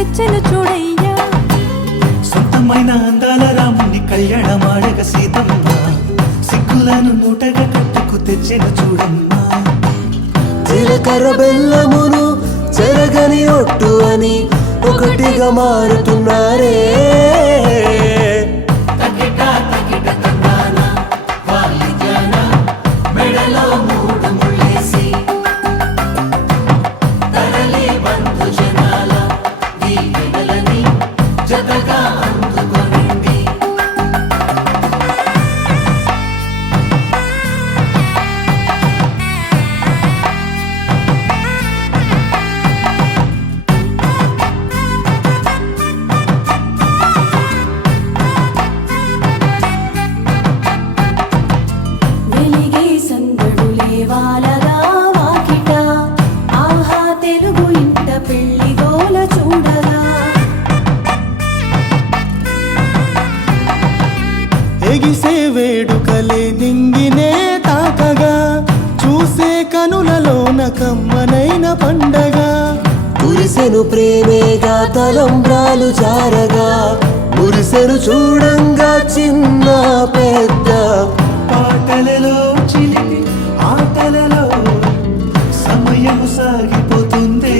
తెచ్చెను చూడయ్యా. సొంతమైన అందాల రాముని కళ్యాణమాడగ సీతమ్మ సిగ్గులను మూటగా కట్టుకు తెచ్చెను చూడమ్మా. జీలకర్ర బెల్లమును చెరగని ఒట్టు అని ఒకటిగా మారుతున్నారే. వెలిగే సందడులే వాలగా వాకిట, ఆహా తెలుగు ఇంట పెళ్లి గోల చూడగా. ఎగిసే వేడుకలే నింగినే తాకగా, చూసే కనులలోన కమ్మనైన పండగ. కురిసెను ప్రేమేగా తలంబ్రాలు జారగా, మురిసెను చూడంగా చిన్న పెద్ద. పాటలలో చిలిపి ఆటలలో సమయము సాగిపోతుందే.